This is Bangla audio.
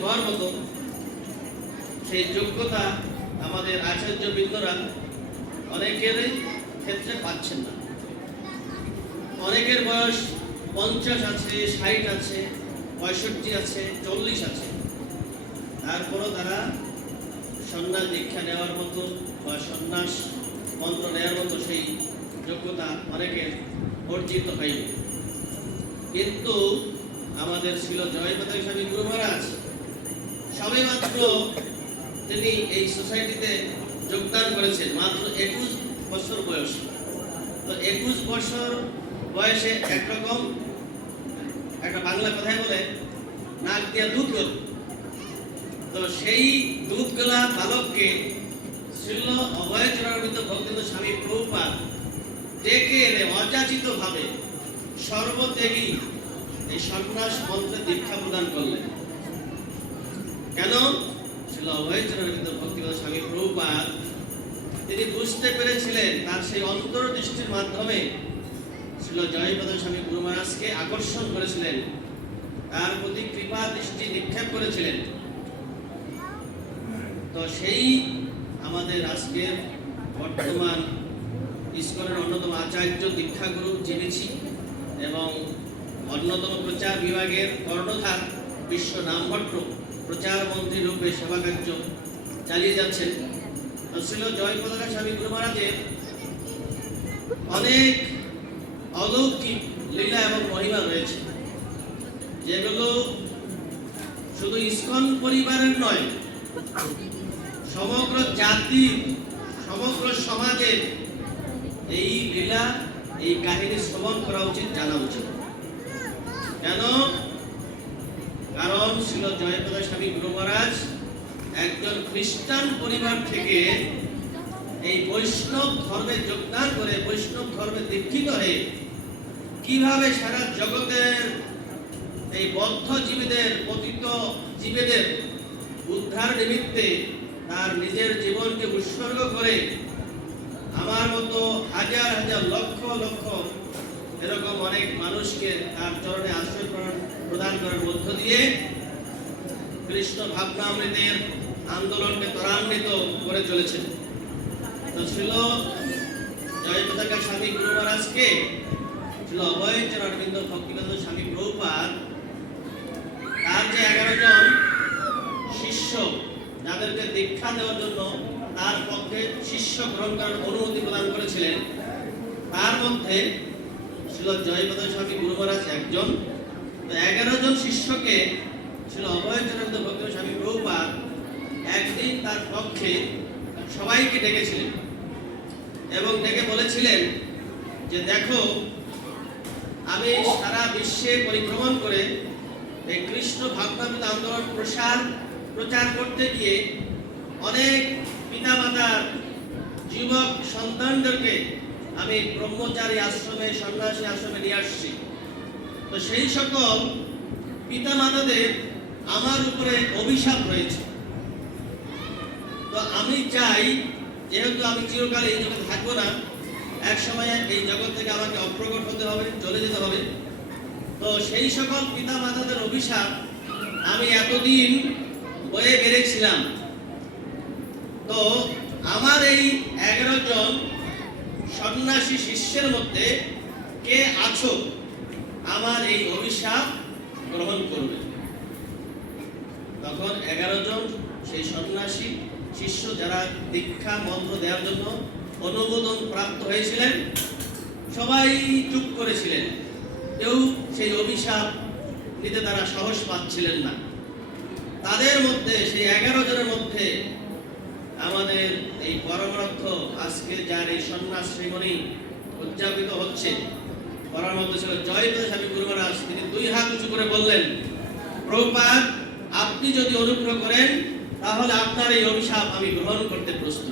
হওয়ার মতো সেই যোগ্যতা আমাদের আচার্য বৃন্দরা অনেকেরই ক্ষেত্রে পাচ্ছেন না। অনেকের বয়স পঞ্চাশ আছে, ষাট আছে, পঁয়ষট্টি আছে, চল্লিশ আছে। তারপরও তারা সন্ন্যাস দীক্ষা নেওয়ার মতো বা সন্ন্যাস মন্ত্র নেওয়ার মতো সেই যোগ্যতা অনেকের অর্জিত হয়নি। কিন্তু আমাদের ছিল জয়প্রতাপ স্বামী গুরু মহারাজ। সবে মাত্র তিনি এই সোসাইটিতে যোগদান করেছেন, মাত্র একুশ বছর বয়স। তো একুশ বছর বয়সে একরকম একটা বাংলা কথায় বলে, নাক দিয়া দুধ গল। তো সেই দুধ গলা বালককে ছিল অভয় চরণিত ভক্তিত স্বামী প্রভুপাদ ডেকে এনে অযাচিত ভাবে সর্বত্যাগী এই সন্ন্যাস মন্ত্রে দীক্ষা প্রদান করলেন। কেন? ছিল অভয় চরণিত ভক্তিগত স্বামী প্রভুপাদ। তিনি বুঝতে পেরেছিলেন তার সেই অন্তর্দৃষ্টির মাধ্যমে ছিল জয়পদ স্বামী গুরু মহারাজকে আকর্ষণ করেছিলেন। তার প্রতি কৃপা দৃষ্টি নিক্ষেপ করেছিলেন। তো সেই আমাদের আজকের বর্তমান ইস্কনের অন্যতম আচার্য দীক্ষাগুরু জেনেছি এবং অন্যতম প্রচার বিভাগের কর্ণধার বিশ্ব নামভট্ট। প্রচার মন্ত্রী রূপে সেবা কার্য চালিয়ে যাচ্ছেন। ছিল জয়পতাকা স্বামী গুরু মহারাজের অনেক অলৌকিক লীলা এবং মহিমা রয়েছে। যেগুলো শুধু ইস্কন পরিবারের নয়, সমগ্র জাতি, সমগ্র সমাজের এই লীলা, এই কাহিনী শ্রবণ করা উচিত, জানা উচিত। কেন? কারণ ছিল জয়প্রদা স্বামী গুরু মহারাজ একজন খ্রিস্টান পরিবার থেকে এই বৈষ্ণব ধর্মে যোগদান করে, বৈষ্ণব ধর্মে দীক্ষিত হয়ে কীভাবে সারা জগতের এই বদ্ধ জীবীদের, পতিত জীবীদের উদ্ধার নিমিত্তে তার নিজের জীবনকে উৎসর্গ করে আমার মতো হাজার হাজার লক্ষ লক্ষ এরকম অনেক মানুষকে তার চরণে আশ্রয় প্রদান- করার মধ্য দিয়ে কৃষ্ণ ভাবনামৃতের আন্দোলনকে ত্বরান্বিত করে চলেছেন। তো ছিল জয় পতাকা স্বামী গুরু মহারাজকে, ছিল অভয় চরণবিন্দ ভক্তিবন্ধ স্বামী প্রভুপাদ। তার যে এগারো জন শিষ্য, যাদেরকে দীক্ষা দেওয়ার জন্য তার পক্ষে শিষ্য গ্রহণ করার অনুমতি প্রদান করেছিলেন, তার মধ্যে ছিল জয়পদ স্বামী গুরু মহারাজ একজন। এগারো জন শিষ্যকে ছিল অভয়চরণ ভক্ত স্বামী প্রভুপাদ একদিন তার পক্ষে সবাইকে ডেকেছিলেন এবং ডেকে বলেছিলেন যে দেখো, আমি সারা বিশ্বে পরিভ্রমণ করে এই কৃষ্ণ ভাবনামৃত আন্দোলন প্রসার, প্রচার করতে গিয়ে অনেক পিতামাতার যুবক সন্তানদেরকে আমি ব্রহ্মচারী আশ্রমে, সন্ন্যাসী আশ্রমে নিয়ে আসছি। তো সেই সকল পিতামাতাদের আমার উপরে অভিশাপ রয়েছে। তো আমি চাই, যেহেতু আমি চিরকাল এই জগতে থাকব না, এক সময় এই জগৎ থেকে আমাকে অপ্রকট হতে হবে, চলে যেতে হবে। তো সেই সকল পিতা মাতাদের অভিশাপ আমি এতদিন বয়ে বেড়েছিলাম। তো আমার এই এগারো জন সন্ন্যাসী শিষ্যের মধ্যে কে আছো? আমার এই অভিশাপ গ্রহণ করবে। তখন এগারো জন সেই সন্ন্যাসী, শিষ্য যারা দীক্ষা মন্ত্র দেওয়ার জন্য অনুমোদন প্রাপ্ত হয়েছিলেন, সবাই চুপ করেছিলেন। কেউ সেই অভিশাপ নিতে তারা সাহস পাচ্ছিলেন না। তাদের মধ্যে, সেই এগারো জনের মধ্যে আমাদের এই পরমার্থ আজকে যার এই সন্ন্যাস শ্রীমণি উদযাপিত হচ্ছে করার মধ্যে ছিল। জয়প্রদ স্বামী গুরু মহারাজ তিনি দুই হাত উঁচু করে বললেন, প্রভুপাদ, আপনি যদি অনুগ্রহ করেন, তাহলে আপনার এই অভিশাপ আমি গ্রহণ করতে প্রস্তুত।